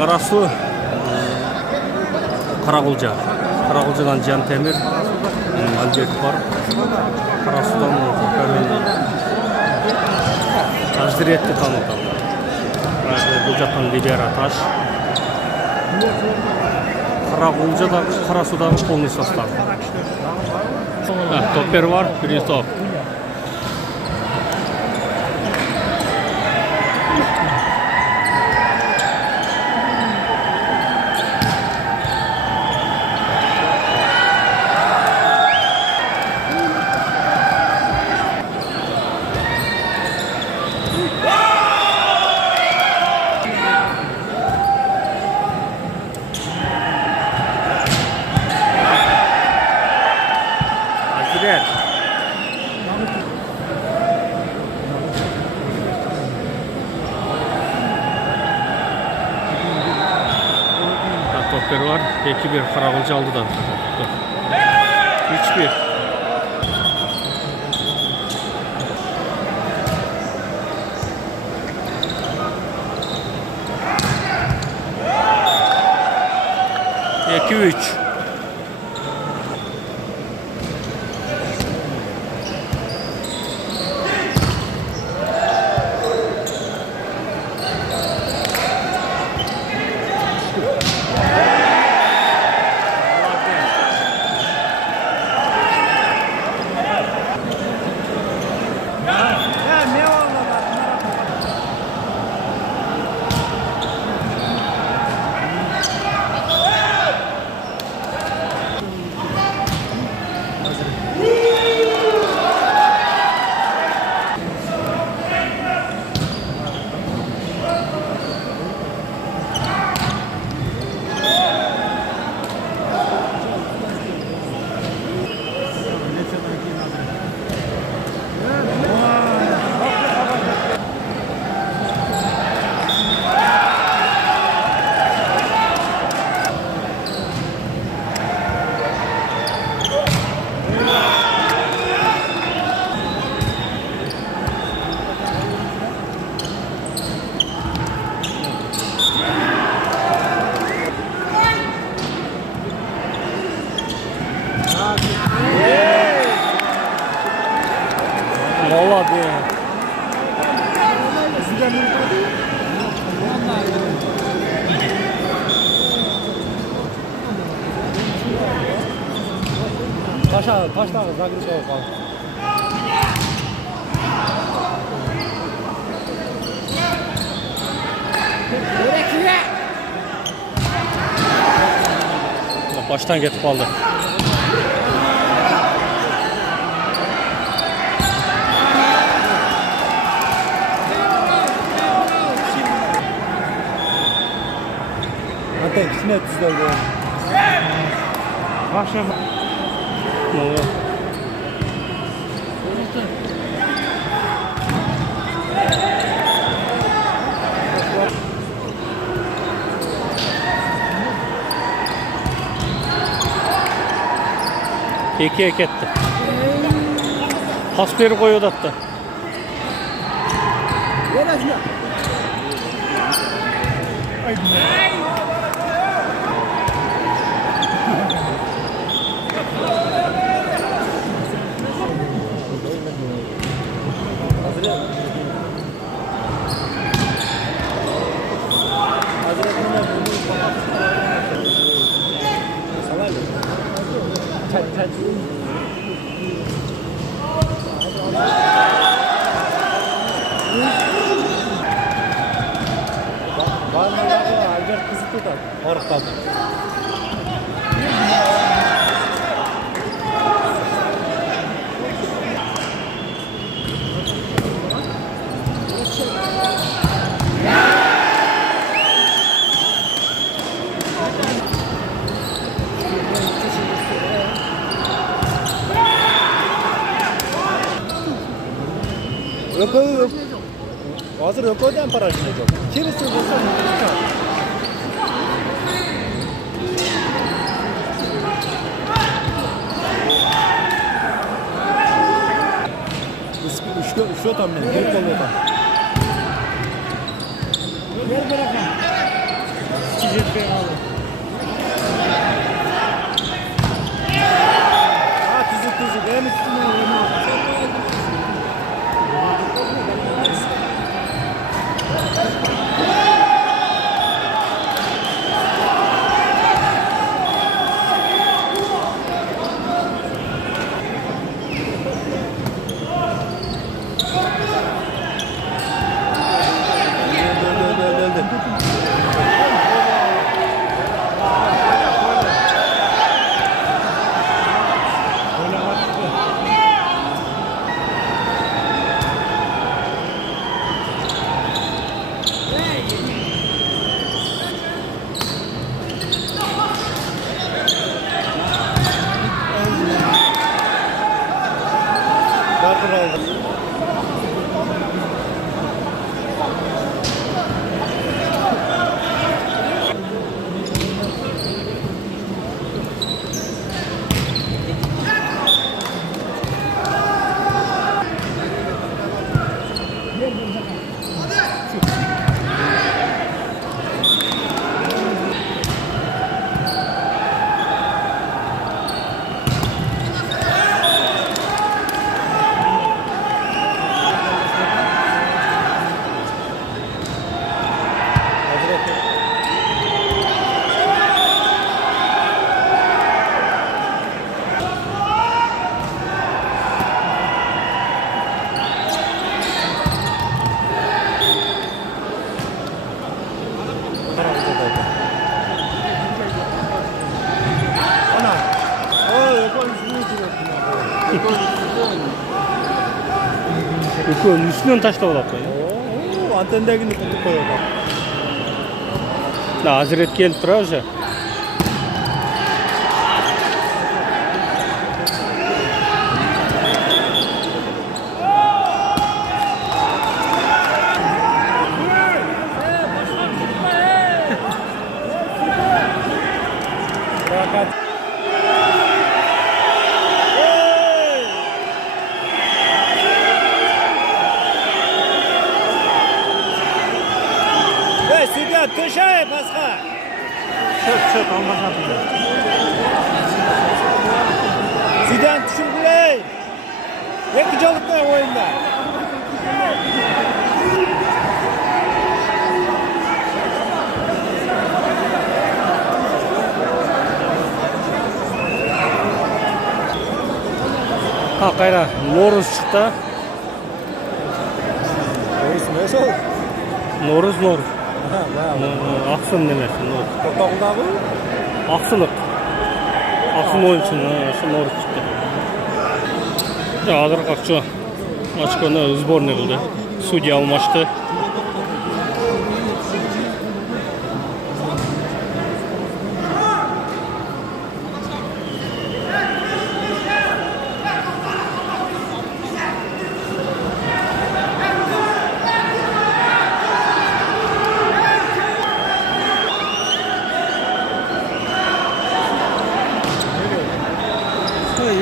Karasu, Karagulca. Karagulca'dan Can Temir, Albert var. Karasu'dan Hazreti tanıdım. Gulca'dan Libera Taş. Karagulca'da Karasu'dan polный состав. Topper var, birinci top. Topper var. 2-1 Karagulca aldı da. 3-1. İki üç. Vallahi taşlar zagri soğuk al. Baştan getirip aldı. Hatta ikisine tuzladı. Akşam. Ne oluyor? İki ek etti. Hasberi koyuyordu hatta. Albert kızı tutar. Orktan. Yok. Hazır yok öden para şimdi. Kimi söylüyorsan Şu tam ne? Geri kalıyor tam. Gel bırakın. жетпей қалды. Түзік, әмі түтіне ойнау. Үлкен үстінен таштап алады қой. Антендегini құтып қойады. Азырет келіп тұра уже. Köşeye Pasqa. Çök almasan bile. Zidane düşürgüley. Екі жолықта ойында. Қайра, Норыз шықты. Норыз не сол? Норыз. Ақсын немесі. Тоқтағылдағы? Ақсылық. Ақсын ойыншын, Норыз шықты. Адыр қақчы очконы сборный қылды. Судья алмашты.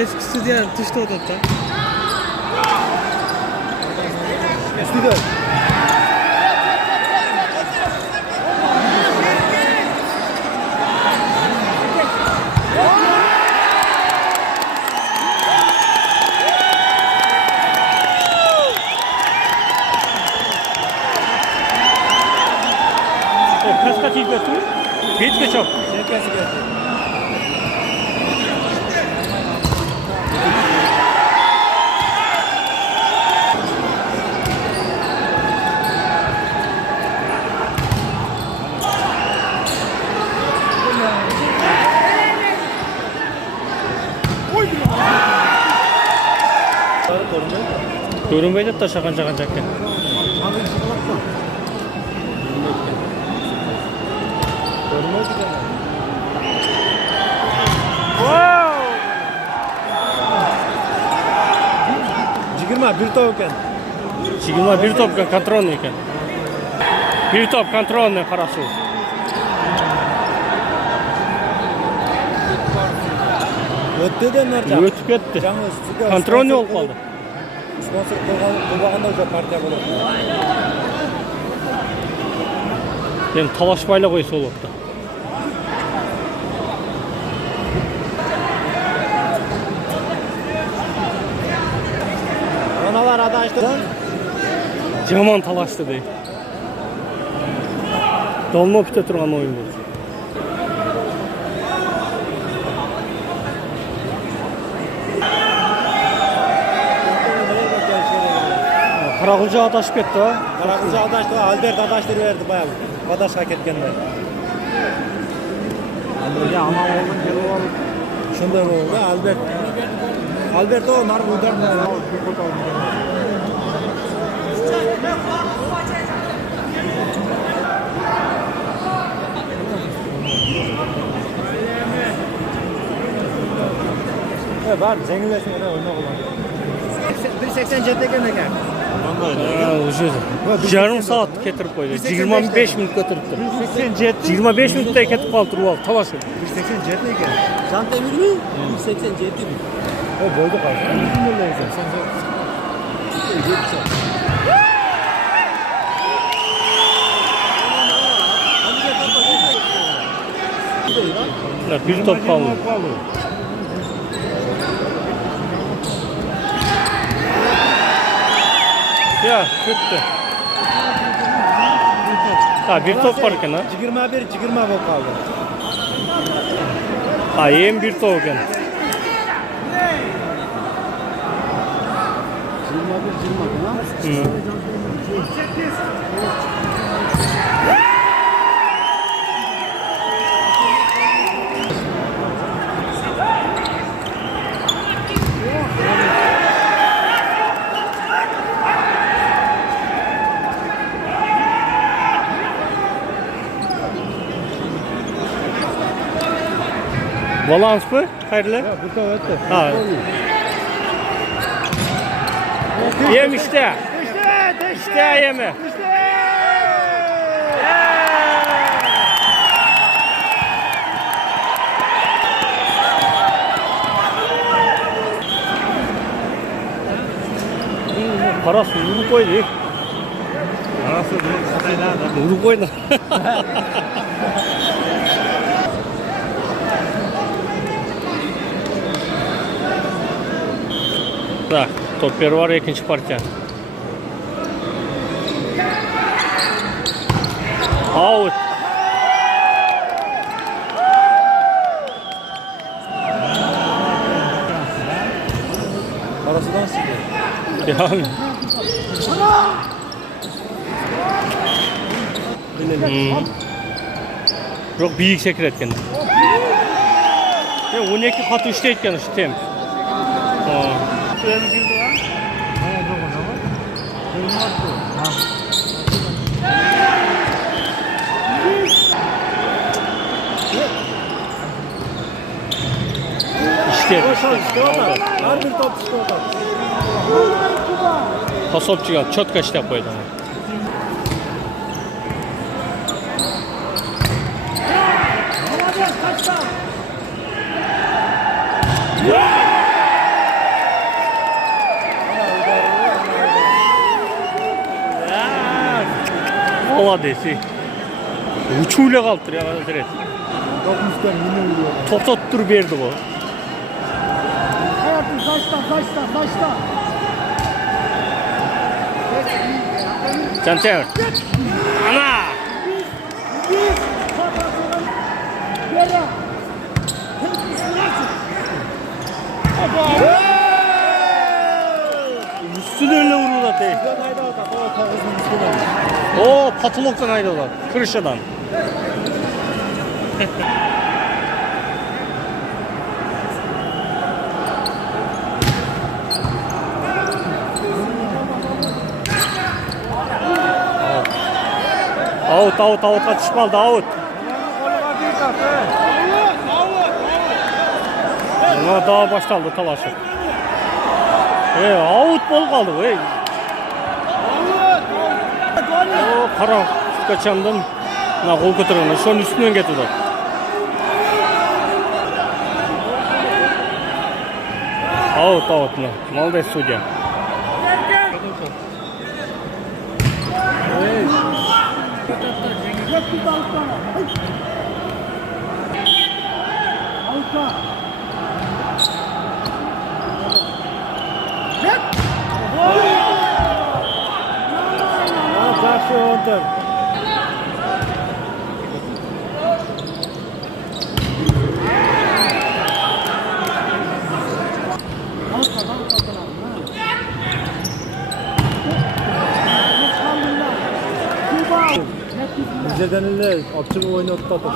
Eski stüdyen tuşta odada. Stüdyen. Kaçka çiğ götü? Hiç geçok. Görünmeydi de şakan çekken. Жигирма bir top ekan. Жигирма bir top контрольный ekan. Bir top контрольный хорошо. Ötdeden narsa. Ötüp ketdi. Контрольный olib qoldi. Sponsor qo'yganda o'sha partiya bo'ladi. Endi talashmayla qo'ysa bo'libdi. adaştı. Жаман талашты dey. Долмо күтө турган оюн болду. Каракулжа адашып кетти ба? Karakılcı adaştı. Albert adaştırı verdi bayağı. Adaşka ketkenler. Ya ama oğlum geri ol. Şunda oldu Albert. Albert o nar uydar mı? Var zenginleşsin öyle oyna kullan. 1.80 ekan ekan. Жарым саат кетирип койду. 25 мүнөт кетириптир. 25 мүнөттөй кетип калып туруп алып талашып. 1.87 ekan. Cantemir mi? 187 mi? O boyda kaldı. Kim öyle insan? Bir top kaldı. Ya bitti. Ha bir top var ekan ha. 21 болып kaldı. Ha endi bir top ekan. 21 ha? Balans mı? Hayırlı? Ya bir top öttü. Ha. Yem işte. İşte yemi. Parası vuruk koydu. Arası Vuruk koydu. Так, топ-1 var, ikinci partiya. Out. Arasından sıkıyor. Devam. Çok büyük sekir etken. Ya 12 katı üçte etken şu tem. İşte. Her bir top işte orada. Pasopçuga четко işlep koydu. Молодец. Uçuyla kalktır ya Hazret. Top üstten yine vuruyor. Top tuttur verdi bu. Hayatım kaçta. Canter. Ana! Üstüne öyle vurur da değil. Üstten hayda atak. O tavuzun üstüne. O patologdan ayrıldı. Kırışadan. Out atışmalı out. Buna daha başlandı talaşı. Out bol kaldı. O kara kaçandan gol götürüyor. Şunun üstünden getirdi. Out. Молодец судья. Yaxşı otur. Bizden ile opçu oynattı topu.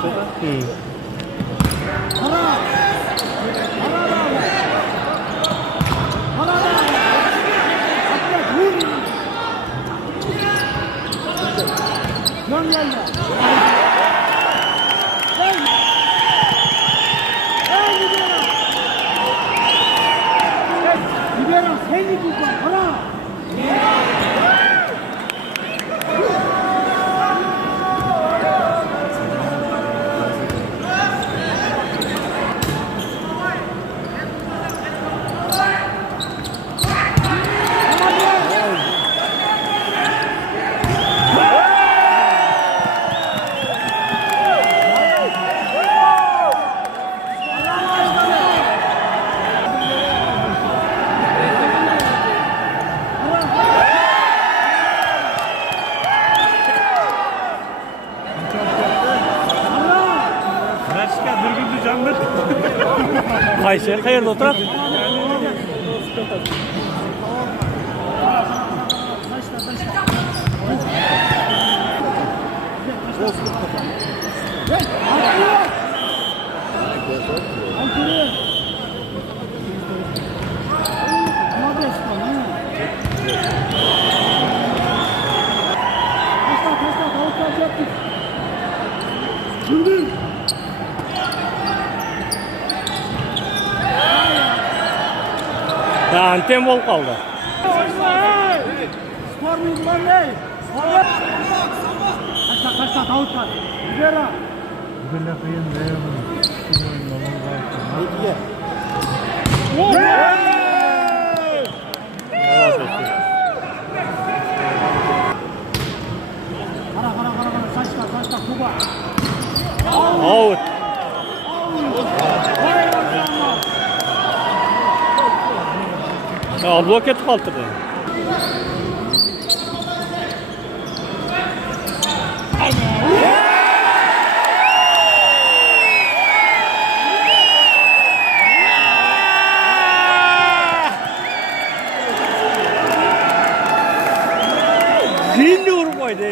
Qaysi qayerda o'tiradi? Anten bo'lib qoldi. Out. Blok etib qoldirdi. Şimdi urib qo'ydi.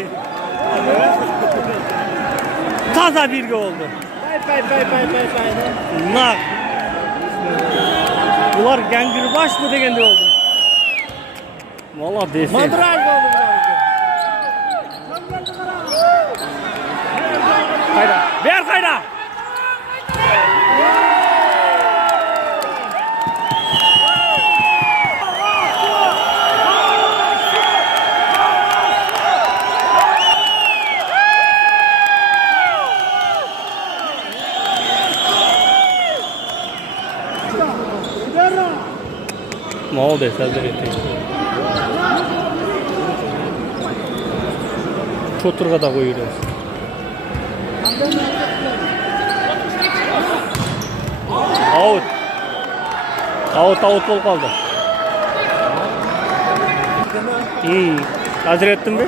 Toza birga oldu. Pay. Naq. Bular Gangirbaş mı degende oldu? Vallahi dese. Madraj oldu Qayda? Ber qayda? Молодец, Азербайджан. Çoturga da koyuyoruz. Out. Out болып қалды. Hazır ettin mi?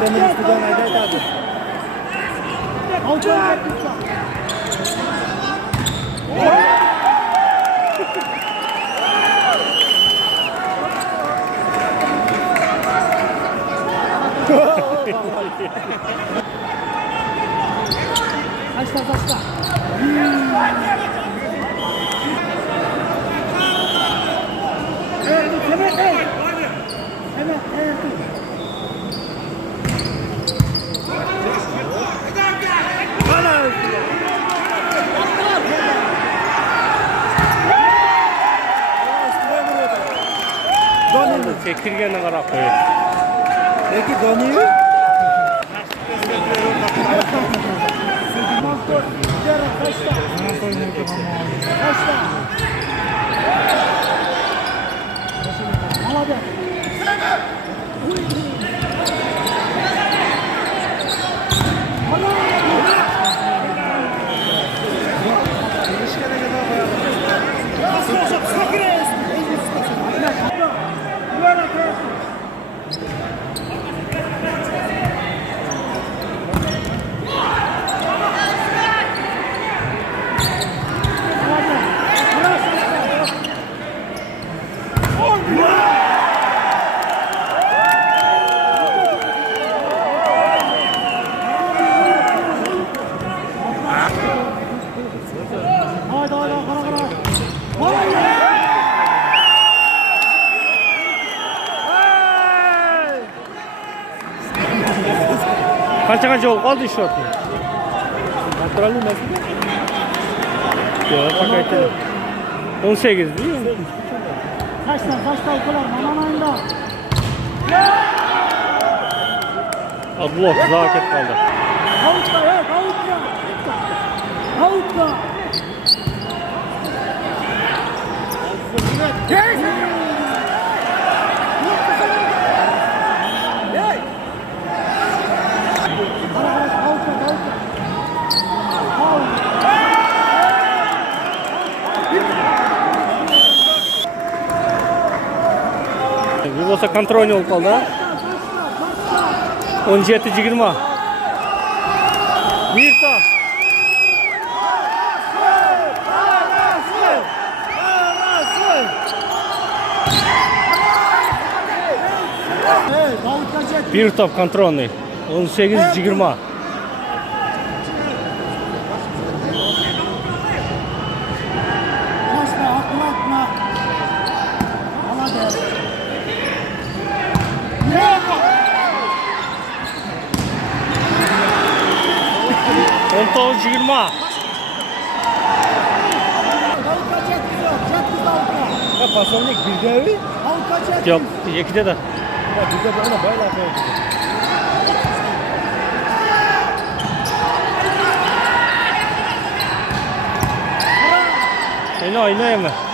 Zaten üstüden ayda Kaçta. Çekirgeni qarab qo'ydi. Peki donuyor? Kaçta. Başla. Hadi. Kaça oldu kaldı iş ortaya. Naturalli nasıl? Yok paketli. 18 değil mi? Kaçta okular manamayın da. Abdullah kıza hareket kaldı. Havutla ya havutla. Havutla. Gel. Bir olsa kontrol olup kaldı. 17-20. Bir top. Bir top kontrolü. 18-20. Başla atma. Hadi. 19-20. Ya pasonlik bir devi. Yok, ikide de. Ya bir de ona böyle yapıyor. Oyna mı?